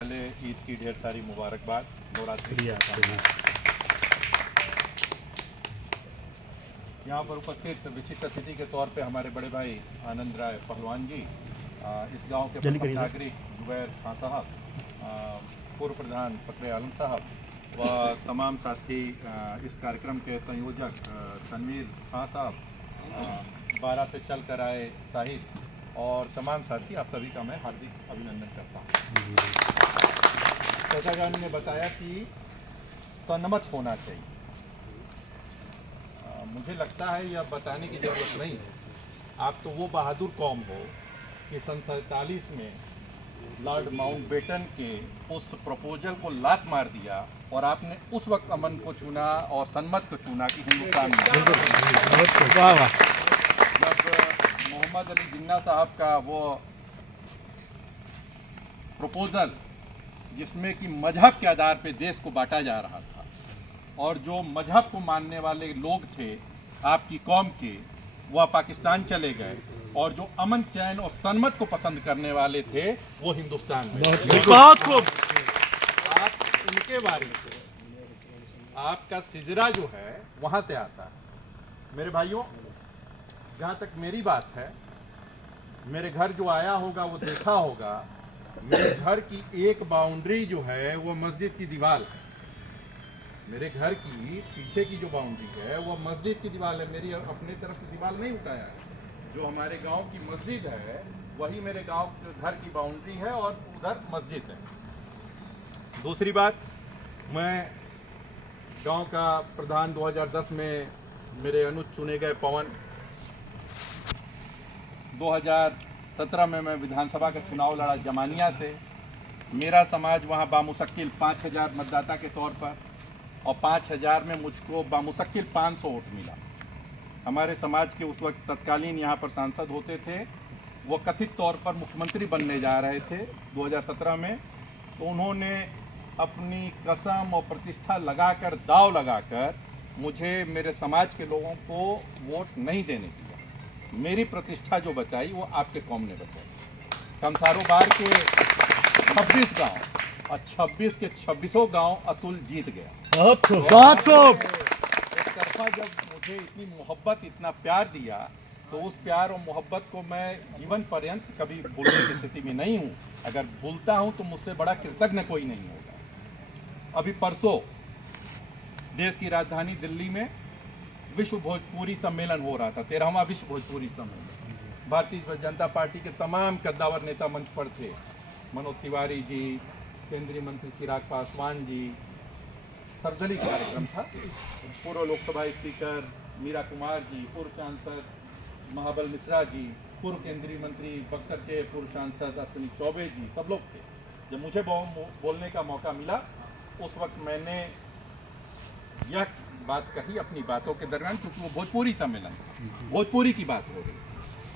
पहले ईद की ढेर सारी मुबारकबाद। नवरात्रि यहाँ पर उपस्थित विशिष्ट अतिथि के तौर पे हमारे बड़े भाई आनंद राय पहलवान जी, इस गांव के प्रथम नागरिक जुबैर खान साहब, पूर्व प्रधान फकरे आलम साहब व तमाम साथी, इस कार्यक्रम के संयोजक तनवीर खान साहब, 12 से चल कर आए साहिब और तमाम साथी, आप सभी का मैं हार्दिक अभिनंदन करता हूँ। चाचा ने बताया कि सन्मत होना चाहिए। मुझे लगता है यह बताने की जरूरत नहीं है। आप तो वो बहादुर कौम हो कि सन 47 में लॉर्ड माउंटबेटन के उस प्रपोजल को लात मार दिया और आपने उस वक्त अमन को चुना और सन्मत को चुना कि हिंदुस्तान में जब मोहम्मद अली जिन्ना साहब का वो प्रपोजल जिसमें कि मजहब के आधार पे देश को बांटा जा रहा था और जो मजहब को मानने वाले लोग थे आपकी कौम के, वह पाकिस्तान चले गए और जो अमन चैन और सन्मत को पसंद करने वाले थे वो हिंदुस्तान में। बहुत खूब। आप उनके बारे में, आपका सिजरा जो है वहां से आता है। मेरे भाइयों, जहां तक मेरी बात है, मेरे घर जो आया होगा वो देखा होगा, मेरे घर की एक बाउंड्री जो है वो मस्जिद की दीवार है। मेरे घर की पीछे की जो बाउंड्री है वो मस्जिद की दीवार है। मेरी अपने तरफ से दीवार नहीं उठाया है। जो हमारे गांव की मस्जिद है वही मेरे गांव घर की बाउंड्री है और उधर मस्जिद है। दूसरी बात, मैं गांव का प्रधान 2010 में मेरे अनुज चुने गए पवन, 2017 में मैं विधानसभा का चुनाव लड़ा जमानिया से। मेरा समाज वहां बामुश्किल 5000 मतदाता के तौर पर और 5000 में मुझको बामुश्किल 500 वोट मिला। हमारे समाज के उस वक्त तत्कालीन यहाँ पर सांसद होते थे, वो कथित तौर पर मुख्यमंत्री बनने जा रहे थे 2017 में, तो उन्होंने अपनी कसम और प्रतिष्ठा लगाकर, दांव लगाकर मुझे, मेरे समाज के लोगों को वोट नहीं देने दिया। मेरी प्रतिष्ठा जो बचाई वो आपके कौम ने बचाई। कंसारों बार के 26 गांव और 26 के 26 गांव अतुल जीत गया। बहुत खूब। एक तरफा जब मुझे इतनी मोहब्बत, इतना प्यार दिया, तो उस प्यार और मोहब्बत को मैं जीवन पर्यंत कभी भूलने की स्थिति में नहीं हूँ। अगर भूलता हूँ तो मुझसे बड़ा कृतज्ञ कोई नहीं होगा। अभी परसों देश की राजधानी दिल्ली में विश्व भोजपुरी सम्मेलन हो रहा था, 13वां विश्व भोजपुरी सम्मेलन। भारतीय जनता पार्टी के तमाम कद्दावर नेता मंच पर थे। मनोज तिवारी जी, केंद्रीय मंत्री चिराग पासवान जी, सर्वदलीय कार्यक्रम था। पूर्व लोकसभा स्पीकर मीरा कुमार जी, पूर्व सांसद महाबल मिश्रा जी, पूर्व केंद्रीय मंत्री बक्सर के पूर्व सांसद अश्विनी चौबे जी, सब लोग थे। जब मुझे बोलने का मौका मिला उस वक्त मैंने यह बात कही अपनी बातों के दरमियान, क्योंकि वो भोजपुरी सम्मेलन था, भोजपुरी की बात हो रही।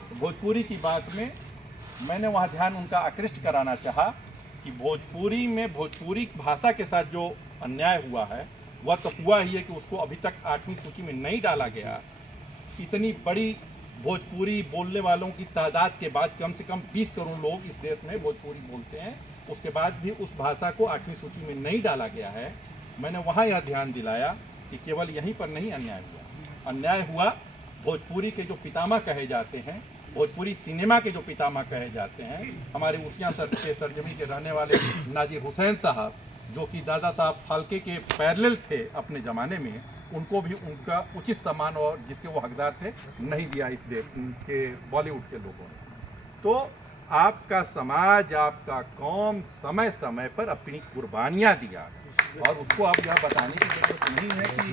तो भोजपुरी की बात में मैंने वहाँ ध्यान उनका आकृष्ट कराना चाहा कि भोजपुरी में, भोजपुरी भाषा के साथ जो अन्याय हुआ है वह तो हुआ ही है कि उसको अभी तक 8वीं सूची में नहीं डाला गया। इतनी बड़ी भोजपुरी बोलने वालों की तादाद के बाद, कम से कम 20 करोड़ लोग इस देश में भोजपुरी बोलते हैं, उसके बाद भी उस भाषा को 8वीं सूची में नहीं डाला गया है। मैंने वहाँ यह ध्यान दिलाया कि केवल यहीं पर नहीं अन्याय हुआ, अन्याय हुआ भोजपुरी के जो पितामह कहे जाते हैं, भोजपुरी सिनेमा के जो पितामह कहे जाते हैं, हमारे उसिया के सरजमी के रहने वाले नाजिर हुसैन साहब, जो कि दादा साहब फाल्के के पैरेलल थे अपने ज़माने में, उनको भी उनका उचित सम्मान और जिसके वो हकदार थे नहीं दिया इस देश के बॉलीवुड के लोगों ने। तो आपका समाज, आपका कौम समय समय पर अपनी कुर्बानियाँ दिया और उसको अब यह बताने की जरूरत नहीं है कि